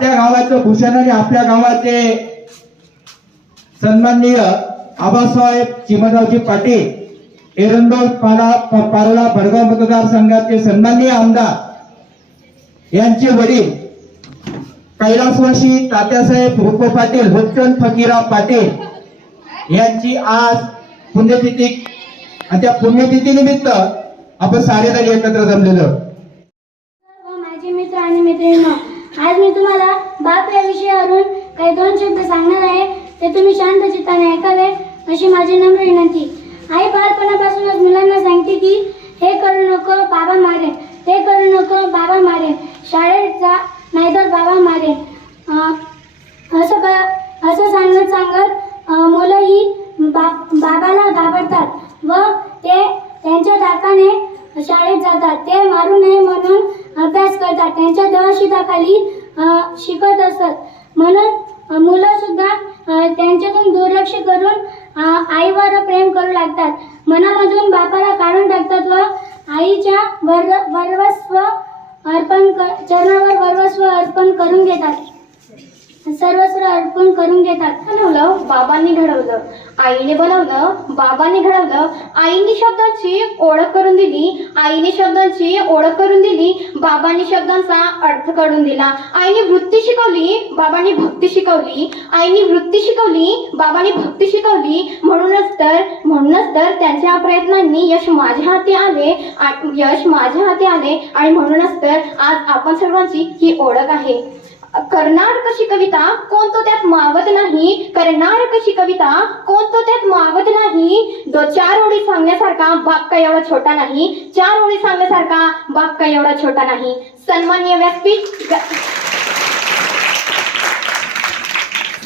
आपल्या गावाचं भूषण आणि आपल्या गावाचे सन्माननीय आबासाहेब चिमणरावजी पाटील एरंदोल पाला प- पारोळा भडगाव मतदारसंघाचे सन्माननीय आमदार यांचे वडील कैलासवासी तात्यासाहेब रुको पाटील हुपचंद फकीराव पाटील यांची आज पुण्यतिथी आणि त्या पुण्यतिथी निमित्त आपण सारेजण एकत्र जमलेलो माझे मित्र आणि मित्र आज मी तुम्हाला बाप या विषयावरून काही दोन शब्द सांगणार आहे. ते तुम्ही शांत चित्ताने ऐकावे अशी माझी नम्र विनंती. आई बालपणापासूनच मुलांना सांगते की हे करू नको बाबा मारेन. ते करू नको बाबा मारेन. शाळेत जा नाहीतर बाबा मारेन. असं असं सांगत सांगत मुलंही बा बाबाला घाबरतात व ते त्यांच्या धाकाने शाळेत जातात. ते मारू नये म्हणून अभ्यास करतात. त्यांच्या दहशिताखाली शिकत असतात म्हणून मुलं सुद्धा त्यांच्यातून दुर्लक्ष करून आईवर प्रेम करू लागतात. मनामधून बापाला काढून टाकतात व आईच्या वर वर्वस्व अर्पण कर चरणावर वर्वस्व अर्पण करून घेतात. सर्वस्व अर्पण करून घेतात. बनवलं बाबांनी घडवलं आईने बनवलं बाबाने घडवलं आईने शब्दांची ओळख करून दिली आईने शब्दांची ओळख करून दिली बाबांनी शब्दांचा अर्थ करून दिला. आईने वृत्ती शिकवली बाबांनी भक्ती शिकवली. आईने वृत्ती शिकवली बाबांनी भक्ती शिकवली. म्हणूनच तर म्हणूनच तर त्यांच्या प्रयत्नांनी यश माझ्या हाती आले यश माझ्या हाती आले. आणि म्हणूनच तर आज आपण सर्वांची ही ओळख आहे. करणार कशी कविता? कोणतो त्यात मावत नाही? करणार कशी कविता? कोणतो त्यात मावत नाही? दो चार ओळी सांगण्यासारखा बाप का एवढा छोटा नाही. चार ओळी सांगण्यासारखा बाप का एवढा छोटा नाही. सन्मान्य व्यासपीठ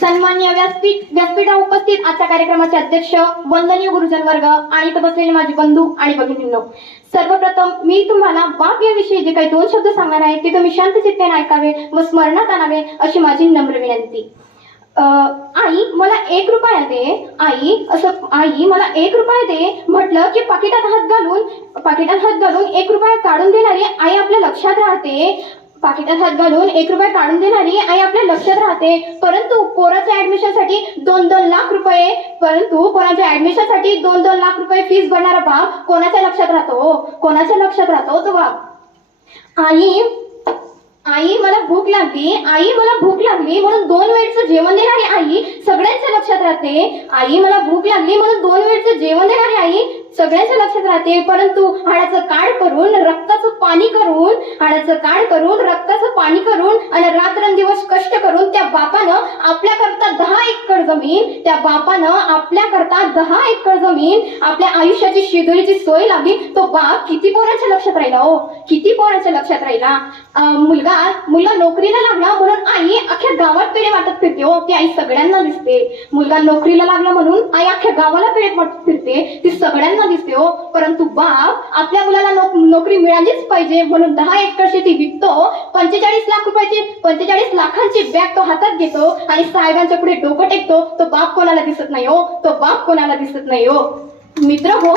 सन्मान्य व्यासपीठ व्यासपीठा उपस्थित आजच्या कार्यक्रमाचे अध्यक्ष वंदनीय गुरुजन वर्ग आणि इथं बसलेले माझे बंधू आणि भगिनींनो. सर्वप्रथम मी तुम्हाला बाप याविषयी जे काही दोन शब्द सांगणार आहे ते तुम्ही शांत चित्तेने ऐकावे व स्मरणात आणावे अशी माझी नम्र विनंती. आई मला एक रुपया दे. आई असं आई मला एक रुपया दे. म्हटलं की पाकिटात हात घालून पाकिटात हात घालून एक रुपया काढून देणारी आई आपल्या लक्षात राहते. पाकिटात हात घालून एक रुपये काढून देणारी आई आपल्या लक्षात राहते. परंतु पोराच्या ऍडमिशनसाठी दोन दोन लाख रुपये परंतु कोणाच्या ऍडमिशनसाठी दोन दोन लाख रुपये फीस भरणारा बाप कोणाच्या लक्षात राहतो? कोणाच्या लक्षात राहतो तो बाप? आई आई मला भूक लागली आई मला भूक लागली म्हणून दोन वेळचं जेवण देणारी आई सगळ्यांच्या लक्षात राहते. आई मला भूक लागली म्हणून दोन वेळचं जेवण देणारी आई सगळ्यांच्या लक्षात राहते. परंतु हाडाचं काळ करून रक्ताचं पाणी करून हाडाचं काळ करून रक्ताचं पाणी करून आणि रात्रंदिवस कष्ट करून त्या बापानं आपल्या करता दहा एकर जमीन त्या बापानं आपल्या करता दहा एकर जमीन आपल्या आयुष्याची शिदोरीची सोय लावली. तो बाप किती पोरांच्या लक्षात राहिला हो? किती पोरांच्या लक्षात राहिला? मुलगा मुलगा नोकरीला लागला म्हणून आई अख्ख्या गावात पेढे वाटत फिरते हो. ती आई सगळ्यांना दिसते. मुलगा नोकरीला लागला म्हणून आई अख्ख्या गावाला पेढे वाटत फिरते. ती सगळ्यांना दिसते हो. परंतु बाप आपल्या मुलाला नोक- नोकरी मिळालीच पाहिजे. म्हणून दहा एकर शेती विकतो. पंचेचाळीस लाख रुपयाची पंचेचाळीस लाखांची बॅग तो हातात घेतो आणि साहेबांच्या पुढे डोकं टेकतो. तो बाप कोणाला दिसत नाही हो. तो बाप कोणाला दिसत नाही हो. मित्र हो.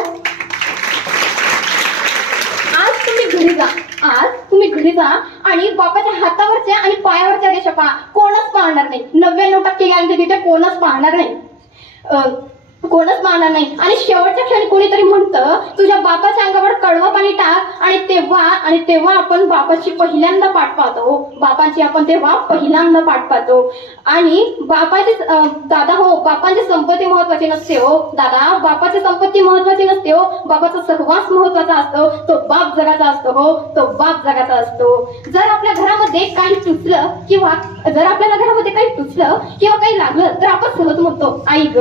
आज तुम्ही घरी जा. आज तुम्ही घरी जा आणि बापाच्या हातावरच्या आणि पायावरच्या रेषा पहा. कोणच पाहणार नाही. नव्याण्णव टक्के गॅरंटी तिथे कोणच पाहणार नाही. अं, कोणच मानणार नाही. आणि शेवटच्या क्षणी कोणीतरी म्हणतं तुझ्या बापाच्या अंगावर कडवं पाणी टाक आणि तेव्हा आणि तेव्हा आपण बापाची पहिल्यांदा पाठ पाहतो. बापाची आपण तेव्हा पहिल्यांदा पाठ पाहतो. आणि बापाचे दादा हो बापाची संपत्ती महत्वाची नसते हो. दादा बापाची संपत्ती महत्वाची नसते हो. बापाचा सहवास महत्त्वाचा असतो. तो बाप जगाचा असतो हो. तो बाप जगाचा असतो. जर आपल्या घरामध्ये काही टुचलं किंवा जर आपल्याला घरामध्ये काही टुचलं किंवा काही लागलं तर आपण सहज म्हणतो आई ग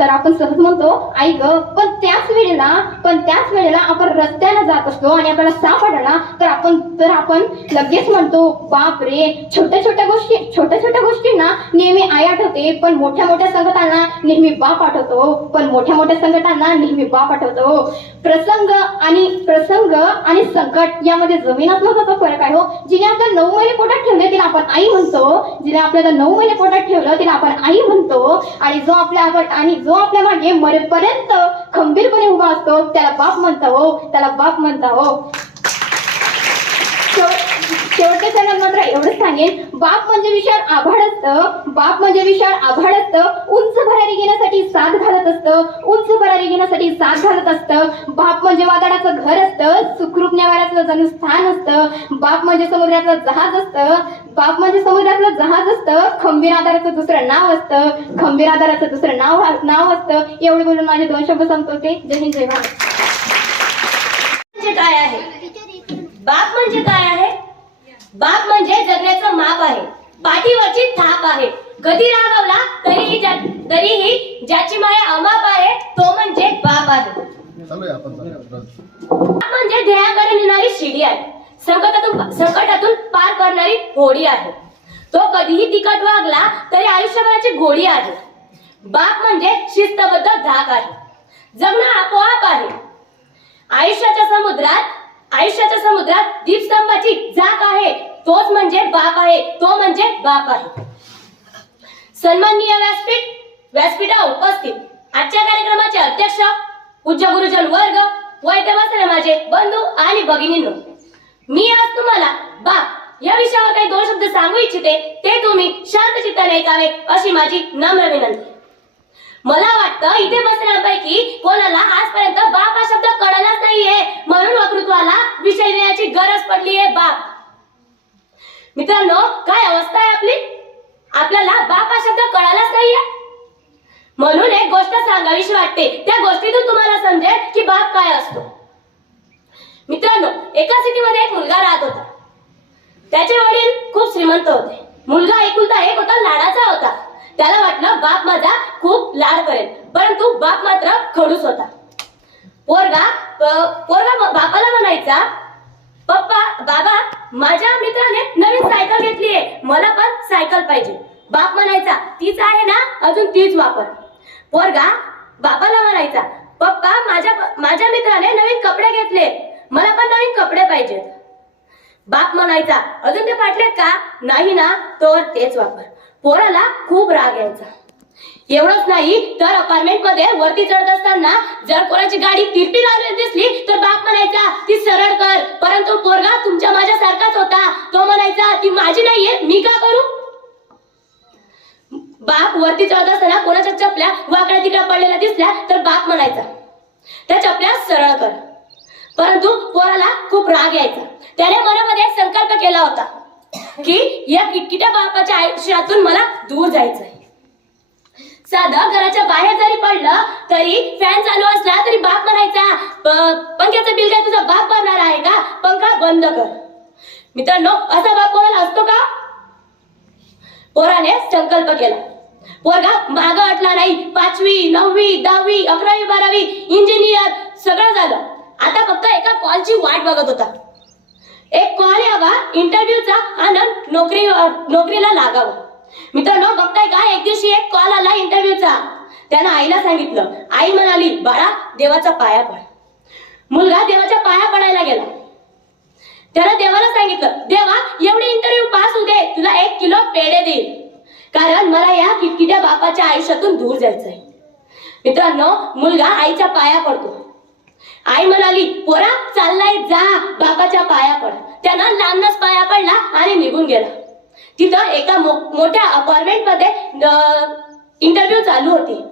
तर आपण सहज म्हणतो आई ग पण त्याच वेळेला पण त्याच वेळेला आपण रस्त्यानं जात असतो आणि आपल्याला साप आढळला तर आपण तर आपण लगेच म्हणतो बाप रे छोट्या छोट्या गोष्टी छोट्या छोट्या गोष्टींना नेहमी आई आठवते पण मोठ्या मोठ्या संकटांना नेहमी बाप आठवतो पण मोठ्या मोठ्या संकटांना नेहमी बाप आठवतो. प्रसंग आणि प्रसंग आणि संकट यामध्ये जमीन आसमानाचा फरक आहे हो. जिने आपल्याला नऊ महिने पोटात ठेवले तिला आपण आई म्हणतो. जिने आपल्याला नऊ महिने पोटात ठेवलं तिला आपण आई म्हणतो. आणि जो आपल्या आपण आणि जो जो आपल्या मागे मरेपर्यंत खंबीरपणे उभा असतो त्याला बाप म्हणता हो त्याला बाप म्हणता हो. शेवटच्या सणात मात्र एवढंच सांगेन. बाप म्हणजे विशाल आभाळ असतं. बाप म्हणजे विशाल आभाळ असतं. उंच भरारी घेण्यासाठी साथ घालत असतं. उंच भरारी घेण्यासाठी साथ घालत असतं. बाप म्हणजे वादळाचं घर असतं. सुखरूप नेवाऱ्याचं जणू स्थान असतं. बाप म्हणजे समुद्रातलं जहाज असतं. बाप म्हणजे समुद्रातलं जहाज असतं. खंबीर आधाराचं दुसरं नाव असतं. खंबीर आधाराचं दुसरं नाव नाव असतं. एवढे बोलून माझे दोन शब्द संपवते. जय हिंद जय भारत. म्हणजे काय आहे बाप म्हणजे काय आहे? बाप म्हणजे जगण्याचं माप आहे. पाठीवरची थाप आहे. कधी रागवला तरीही तरीही ज्याची माया अमाप आहे तो म्हणजे बाप आहे. म्हणजे ध्येयाकडे नेणारी शिडी आहे. संकटातून संकटातून पार करणारी होडी आहे. तो कधीही तिकट वागला तरी आयुष्यभराची गोडी आहे. बाप म्हणजे शिस्तबद्ध धाक आहे. जगणं आपोआप आहे. आयुष्याच्या समुद्रात आयुष्याच्या समुद्रात दीपस्तंभाची जाग आहे. तोच म्हणजे बाप आहे. तो म्हणजे बाप आहे. सन्माननीय व्यासपीठ व्यासपीठा उपस्थित आजच्या कार्यक्रमाचे अध्यक्ष पूज्य गुरुजन वर्ग वैद्य बसले माझे बंधू आणि भगिनींनो मी आज तुम्हाला बाप या विषयावर काही दोन शब्द सांगू इच्छिते ते तुम्ही शांत चित्ताने ऐकावे अशी माझी नम्र विनंती. मला वाटतं इथे बसण्यापैकी कोणाला आजपर्यंत बाप हा शब्द कळलाच नाहीये. म्हणून वक्तृत्वाला विषय देण्याची गरज पडली आहे बाप. मित्रांनो काय अवस्था आहे आपली? आपल्याला बाप हा शब्द कळालाच नाहीये. म्हणून एक गोष्ट सांगावीशी वाटते. त्या गोष्टीतून तुम्हाला समजेल की बाप काय असतो. मित्रांनो एका सिटीमध्ये एक मुलगा राहत होता. त्याचे वडील खूप श्रीमंत होते. मुलगा एकुलता एक होता लाडाचा होता. त्याला वाटलं बाप माझा खूप लाड करेल. परंतु बाप मात्र खडूस होता. पोरगा पोरगा बापाला म्हणायचा पप्पा बाबा माझ्या मित्राने नवीन सायकल घेतलीये मला पण सायकल पाहिजे. बाप म्हणायचा तीच आहे ना? अजून तीच वापर. पोरगा बापाला म्हणायचा पप्पा माझ्या माझ्या मित्राने नवीन कपडे घेतले. मला पण नवीन कपडे पाहिजेत. बाप म्हणायचा अजून ते फाटलेत का? नाही ना तर तेच वापर. पोराला खूप राग यायचा. एवढंच नाही तर अपार्टमेंटमध्ये वरती चढत असताना जर कोणाची गाडी तिरपी लावलेली दिसली तर बाप म्हणायचा ती सरळ कर परंतु पोरगा तुमच्या माझ्या सारखाच होता. तो म्हणायचा ती माझी नाहीये मी का करू? बाप वरती चढत असताना कोणाच्या चपल्या वाकड्या तिकड्या पडलेल्या दिसल्या तर बाप म्हणायचा त्या चपल्या सरळ कर. परंतु पोराला खूप राग यायचा. त्याने मनामध्ये संकल्प केला होता. की या किटकिट्या बापाच्या आयुष्यातून मला दूर जायचंय. साधं घराच्या बाहेर जरी पडलं तरी फॅन चालू असला तरी बाप म्हणायचा पंख्याचं बिल काय तुझा बाप भरणार आहे का? पंखा बंद कर. मित्रांनो असा बाप कोणाला असतो का? पोराने संकल्प केला. पोरगा माग अटला नाही. पाचवी नववी दहावी अकरावी बारावी इंजिनियर सगळं झालं. आता फक्त एका कॉलची वाट बघत होता. एक कॉल यावा इंटरव्ह्यूचा आनंद नोकरी नोकरीला लागावा. मित्रांनो बघताय का एक दिवशी एक कॉल आला इंटरव्ह्यूचा त्यानं आईला सांगितलं. आई म्हणाली बाळा देवाचा पाया पड. मुलगा देवाच्या पाया पडायला गेला. त्यानं देवाला सांगितलं देवा एवढे इंटरव्ह्यू पास होऊ दे तुला एक किलो पेढे देईल कारण मला या किटकिट्या बापाच्या आयुष्यातून दूर जायचंय. मित्रांनो मुलगा आईच्या पाया पडतो. आई म्हणाली पोरा चाल जा बापाच्या पाया पड. त्यानं लहानच पाया पडला आणि निघून गेला. तिथं एका मो- मोठ्या अपार्टमेंटमध्ये इंटरव्ह्यू चालू होती.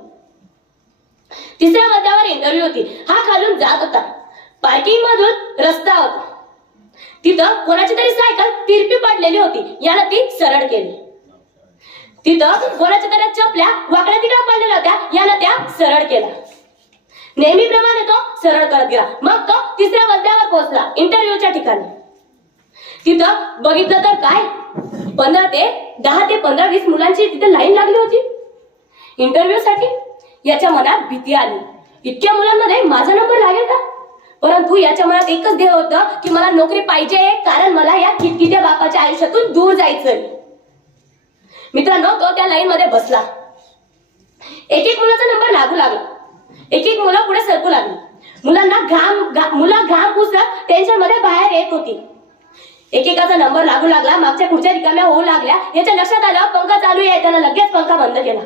तिसऱ्या मध्यावर इंटरव्ह्यू होती. हा खालून जात होता. पार्किंग मधून रस्ता होता. तिथं कोणाची तरी सायकल तिरपी पडलेली होती. यानं ती सरळ केली. तिथं कोणाच्या तरी चपल्या वाकड्या तिकडे पडलेल्या होत्या. यानं त्या सरळ केल्या. नेहमीप्रमाणे तो सरळ करत गेला. मग तो तिसऱ्या मजल्यावर पोहोचला इंटरव्ह्यूच्या ठिकाणी. तिथं बघितलं तर काय? पंधरा ते दहा ते पंधरा वीस मुलांची तिथे लाईन लागली होती. इंटरव्ह्यू साठी याच्या मनात भीती आली. इतक्या मुलांमध्ये माझा नंबर लागेल का? परंतु याच्या मनात एकच ध्येय होतं की मला नोकरी पाहिजे कारण मला या किटकिट्या बापाच्या आयुष्यातून दूर जायचंय. मित्रांनो तो त्या लाईन मध्ये बसला. एक एक मुलाचा नंबर लागू लागला. एक एक मुलं पुढे सरकू लागली. मुलांना घाम घा- मुलं घाम पुसत टेन्शनमध्ये बाहेर येत होती. एकेकाचा नंबर लागू लागला मागच्या पुढच्या रिकाम्या होऊ लागल्या याच्या लक्षात आलं पंखा चालू आहे त्यानं लगेच पंखा बंद केला.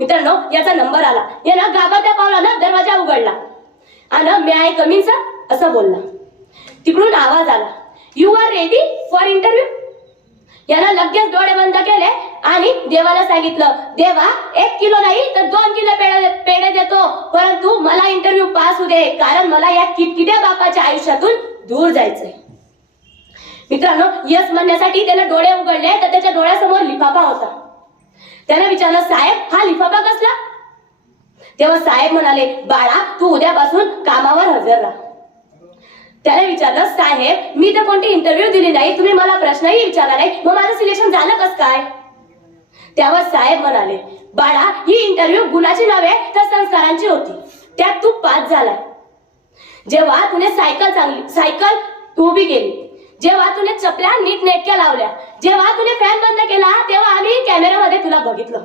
मित्रांनो याचा नंबर आला. यानं गाबाच्या पावलानं दरवाजा उघडला. आणि मे आय कमिन सर असं बोलला. तिकडून आवाज आला. You are ready for interview यानं लगेच डोळे बंद केले आणि देवाला सांगितलं देवा एक किलो नाही तर दोन किलो पेढे पेढे देतो. परंतु मला इंटरव्ह्यू पास होऊ दे कारण मला या किटकिट्या बापाच्या आयुष्यातून दूर जायचंय. मित्रांनो यस म्हणण्यासाठी त्याला डोळे उघडले तर त्याच्या डोळ्यासमोर लिफाफा होता. त्याने विचारलं साहेब हा लिफाफा कसला? तेव्हा साहेब म्हणाले बाळा तू उद्यापासून कामावर हजर राहा. त्याला विचारलं साहेब मी तर कोणती इंटरव्ह्यू दिली नाही तुम्ही मला प्रश्नही विचारला नाही मग माझं सिलेक्शन झालं कस काय? तेव्हा साहेब म्हणाले बाळा ही इंटरव्ह्यू गुणाची नव्हे तर संस्कारांची होती. त्यात तू पास झालाय. जेव्हा तुने सायकल चांगली सायकल तू उभी गेली जेव्हा तुने चपल्या नीट नेटक्या लावल्या जेव्हा तुने फॅन बंद केला तेव्हा आम्ही कॅमेऱ्यामध्ये तुला बघितलं.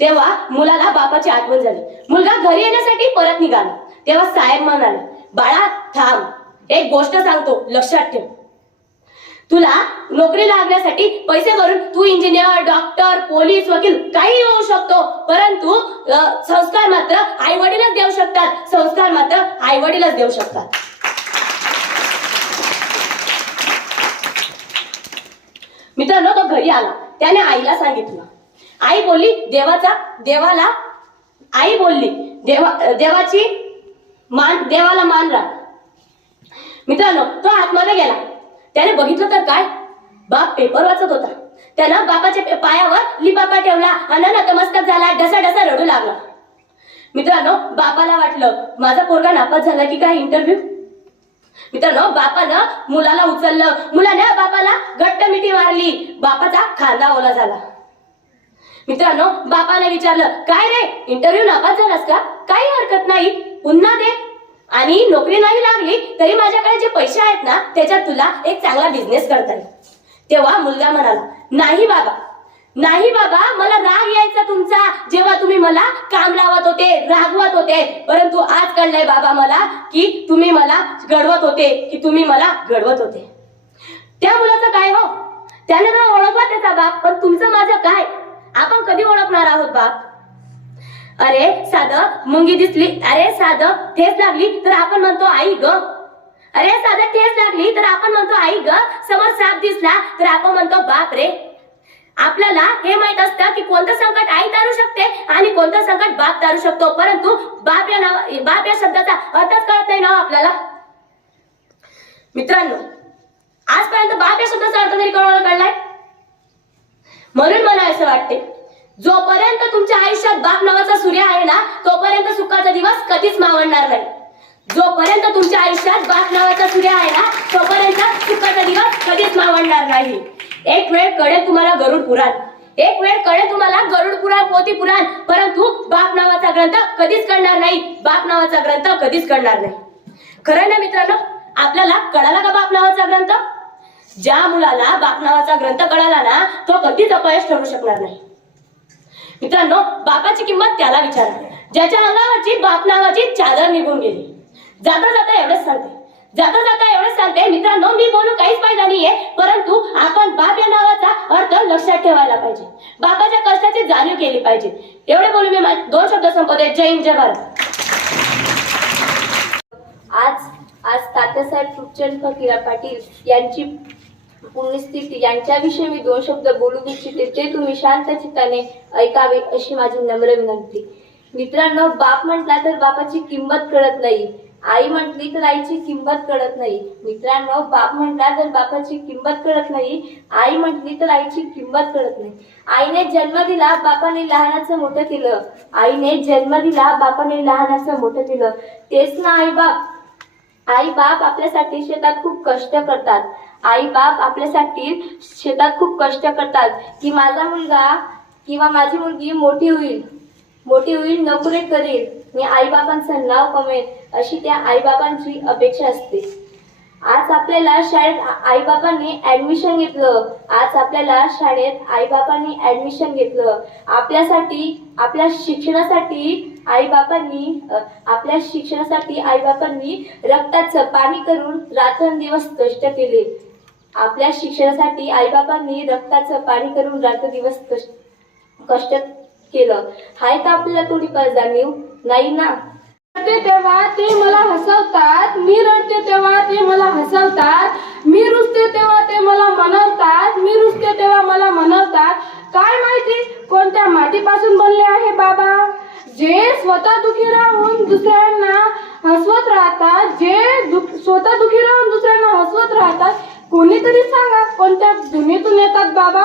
तेव्हा मुलाला बापाची आठवण झाली. मुलगा घरी येण्यासाठी परत निघाला. तेव्हा साहेब म्हणाले बाळा थांब. एक गोष्ट सांगतो लक्षात ठेव. तुला नोकरी लागण्यासाठी पैसे भरून तू इंजिनियर डॉक्टर पोलीस वकील काही होऊ शकतो परंतु संस्कार मात्र आई वडीलच देऊ शकतात. संस्कार मात्र आई वडीलच देऊ शकतात. मित्रांनो तो घरी आला. त्याने आईला सांगितलं. आई बोलली देवाचा देवाला आई बोलली देवा देवाची मान देवाला मान राख. मित्रांनो तो आतमध्ये गेला. त्याने बघितलं तर काय? बाप पेपर वाचत होता. त्यानं बापाच्या पायावर लिपापा ठेवला आणि नतमस्तक झाला डसा डसा रडू लागला. मित्रांनो बापाला वाटलं माझा पोरगा नापास झाला की काय इंटरव्ह्यू मित्रांनो बापानं मुलाला उचललं. मुलानं बापाला घट्ट मिठी मारली. बापाचा खांदा ओला झाला. मित्रांनो बापाने विचारलं काय रे? इंटरव्ह्यू नापास झालास का? काही हरकत नाही. पुन्हा दे. आणि नोकरी नाही लागली तरी माझ्याकडे जे पैसे आहेत ना त्याच्यात तुला एक चांगला बिझनेस करता येईल. तेव्हा मुलगा म्हणाला नाही बाबा नाही बाबा मला राग यायचा तुमचा. जेव्हा तुम्ही मला काम लावत होते रागवत होते परंतु आज कळलंय बाबा मला की तुम्ही मला घडवत होते की तुम्ही मला घडवत होते. त्या मुलाचं काय हो? त्याने ना ओळखला त्याचा बाप पण तुमचं माझं काय? आपण कधी ओळखणार आहोत बाप? अरे साध मुंगी दिसली. अरे साधं ठेस लागली तर आपण म्हणतो आई ग. अरे साधं ठेस लागली तर आपण म्हणतो आई ग. समोर साप दिसला तर आपण म्हणतो बाप रे. आपल्याला हे माहीत असतं की कोणतं संकट आई तारू शकते आणि कोणतं संकट बाप तारू शकतो. परंतु बाप या नाव बाप या शब्दाचा अर्थच कळत नाही ना हो आपल्याला. मित्रांनो आजपर्यंत बाप या शब्दाचा अर्थ तरी कळवायला कळलाय? म्हणून मला असं वाटते. जोपर्यंत तुमच्या आयुष्यात बाप नावाचा सूर्य आहे ना तोपर्यंत सुखाचा दिवस कधीच मावणार नाही. जोपर्यंत तुमच्या आयुष्यात बाप नावाचा सूर्य आहे ना तोपर्यंत सुखाचा दिवस कधीच मावणार नाही. एक वेळ कळेल तुम्हाला गरुड पुराण. एक वेळ कळेल तुम्हाला गरुड पुराण पोती पुराण परंतु बाप नावाचा ग्रंथ कधीच कळणार नाही. बाप नावाचा ग्रंथ कधीच कळणार नाही. खरं ना मित्रांनो आपल्याला कळाला का बाप नावाचा ग्रंथ? ज्या मुलाला बाप नावाचा ग्रंथ कळाला ना तो कधीच अपयश ठरू शकणार नाही. मित्रांनो बापाची किंमत त्याला विचारा ज्याच्या अंगावरची बाप नावाची चादर निघून गेली. जाता जाता एवढंच सांगते. जाता जाता एवढंच सांगते मित्रांनो मी बोलून काहीच फायदा नाहीये परंतु आपण बाप या नावाचा अर्थ लक्षात ठेवायला पाहिजे. बापाच्या कष्टाची जाणीव केली पाहिजे. एवढे बोलून मी दोन शब्द संपवते. जय हिंद जय भारत. आज आज तात्यासाहेब सुखचंद फकीरा पाटील यांची पुण्यस्थिती यांच्याविषयी मी दोन शब्द बोलू इच्छिते ते तुम्ही शांत चित्ताने ऐकावे अशी माझी नम्र विनंती. मित्रांनो बाप म्हटला तर बापाची किंमत कळत नाही. आई म्हटली तर आईची किंमत कळत नाही. मित्रांनो बाप म्हटला तर बापाची किंमत कळत नाही. आई म्हटली तर आईची किंमत कळत नाही. आईने जन्म दिला बापाने लहानाचं मोठं केलं. आईने जन्म दिला बापाने लहानाचं मोठं केलं. तेच ना आई बाप. आई बाप आपल्यासाठी शेतात खूप कष्ट करतात. आई बाप आपल्यासाठी शेतात खूप कष्ट करतात. की माझा मुलगा किंवा माझी मुलगी मोठी होईल मोठी होईल नोकरी करेल मी आईबाबांचं नाव कमेल अशी त्या आईबाबांची अपेक्षा असते. आज आपल्याला शाळेत आईबाबांनी ऍडमिशन घेतलं. आज आपल्याला शाळेत आईबाबांनी ऍडमिशन घेतलं. आपल्यासाठी आपल्या शिक्षणासाठी आईबाबांनी आपल्या शिक्षणासाठी आईबाबांनी रक्ताचं पाणी करून रात्रंदिवस कष्ट केले. आपल्या शिक्षणासाठी आईबाबांनी रक्ताचं पाणी करून रात्रदिवस कष्ट कष्ट केलं. हाय का आपल्याला थोडी जाणीव? नाही ना? रडते तेव्हा ते मला हसवतात. मी रडते तेव्हा ते मला हसवतात. मी रुसते तेव्हा ते मला मनवतात. मी रुसते तेव्हा मला मनवतात. काय माहिती? कोणत्या मातीपासून बनले आहे बाबा? जे स्वतः दुखी राहून दुसऱ्यांना हसवत राहतात जे दुख- स्वतः दुखी राहून दुसऱ्यांना हसवत राहतात कोणीतरी सांगा कोणत्या दुनीतून येतात बाबा?